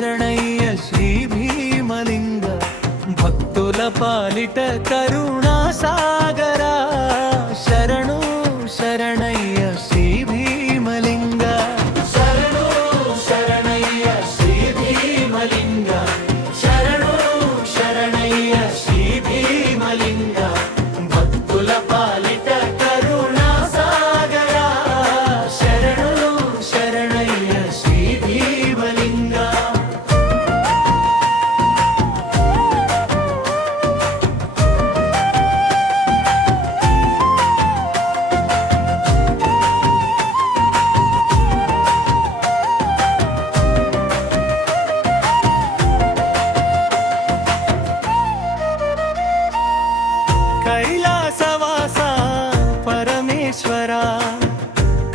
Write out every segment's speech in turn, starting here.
శరణయ్య శ్రీ భీమలింగ భక్తుల పాలిట కరుణా సాగరా శరణు శరణయ్య శ్రీ భీమలింగ శరణు శరణయ్య శ్రీ భీమలింగ శరణు శరణయ్య శ్రీ భీమలింగ భక్తుల పాలిట కరుణా సాగరా శరణు శరణయ్య శ్రీ భీమలింగ కైలాసవాస పరమేశ్వరా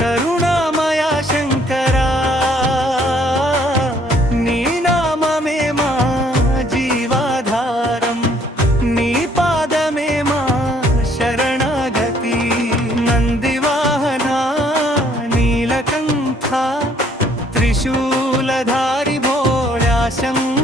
కరుణామయ శంకరా నీ నామమే మా జీవాధారం నీ పాదమే మా శరణాగతి నందివాహన నీలకంఠ త్రిశూలధారి భోళా శంకర